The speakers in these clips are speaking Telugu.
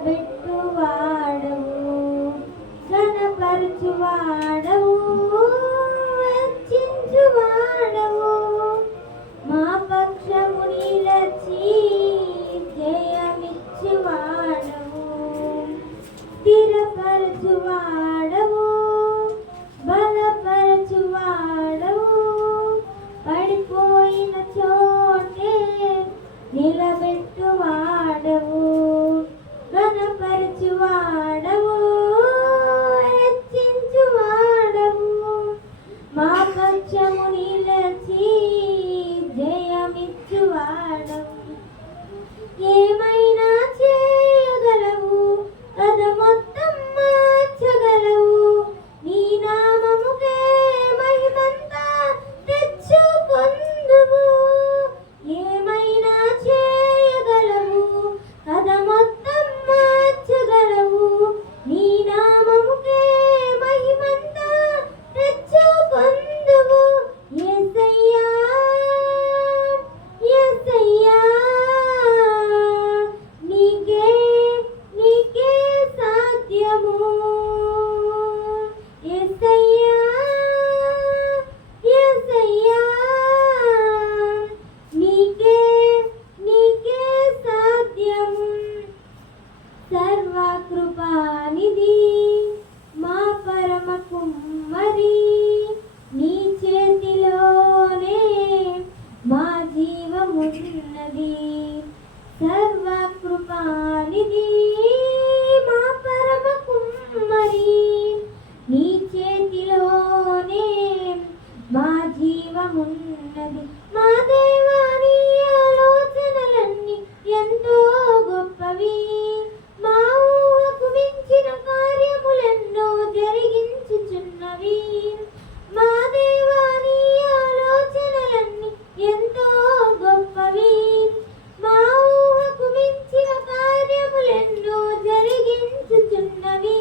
నిలబెట్టువాడవు, ఘనపరచువాడవు, హెచ్చించువాడవు. మా పక్షము నిలచి జయమిచ్చువాడవు, స్థిరపరచువాడవు, బలపరచువాడవు. పడిపోయిన చోటే నిలబెట్టువాడవు, ఘనపరచువాడవు, హెచ్చించువాడవు. మా పక్షము నిలచి జయమిచ్చువాడవు. ఏమైనా చేయగలవు, కథ మొత్తం మార్చగలవు. నీ నామముకే మహిమంతా తెచ్చుకొందువు. ఏమైనా చేయగలవు, కథ మొత్తం మార్చగలవు. నీ నామముకే మహిమంతా తెచ్చుకొందువు. యేసయ్యా, యేసయ్యా, నీకే నీకే సాధ్యము. యేసయ్యా, యేసయ్యా, నీకే నీకే సాధ్యము. సర్వకృపానిధి మా పరమ కుమ్మరి, నీ చేతిలోనే మా జీవమున్నది. సర్వకృపానిధి మా పరమ కుమ్మరి, నీ చేతిలోనే మా జీవమున్నది. మా దేవా, నీ ఆలోచనలన్నీ ఎంతో గొప్పవి. మా ఊహకు మించిన కార్యములెన్నో జరిగించుచున్నవి. మా దేవా, నీ ఆలోచనలన్నీ ఎంతో గొప్పవి. మా ఊహకు మించిన కార్యములెన్నో జరిగించుచున్నవి.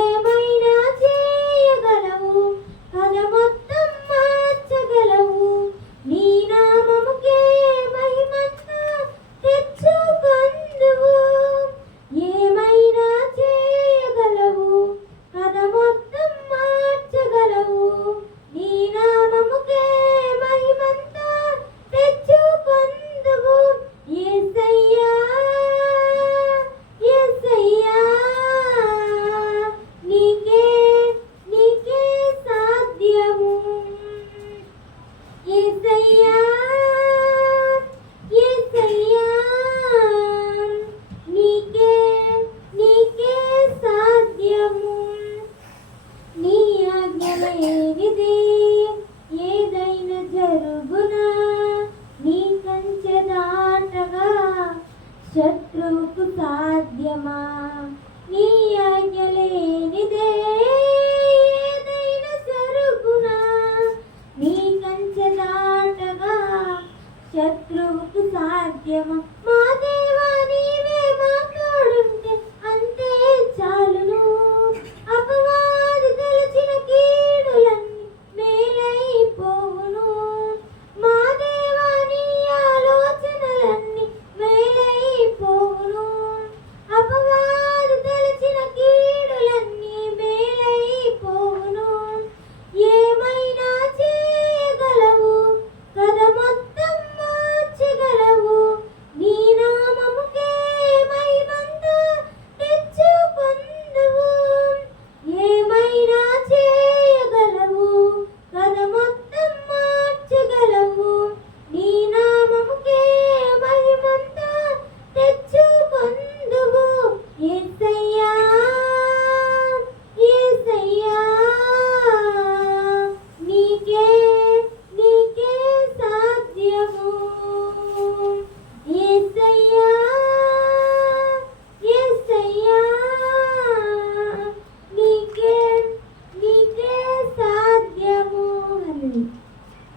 ఏమైనా చేయగలవు, కథ మొత్తం మార్చగలవు. నీ నామముకే మహిమంతా తెచ్చుకొందువు. ఏమైనా చేయగలవు, కథ మొత్తం మార్చగలవు. నీ నామముకే మహిమంతా తెచ్చుకొందువు. యేసయ్యా, యేసయ్యా, నీకే నీకే సాధ్యము. యేసయ్యా, యేసయ్యా, నీకే నీకే సాధ్యము. నీ ఆజ్ఞ లేనిదే ఏదైనా జరుగునా. నీ కంచె దాటగా శత్రువుకు సాధ్యమా. నీ ఆజ్ఞ లేనిదే ఏదైనా జరుగునా. నీ కంచె దాటగా శత్రువుకు సాధ్యమా.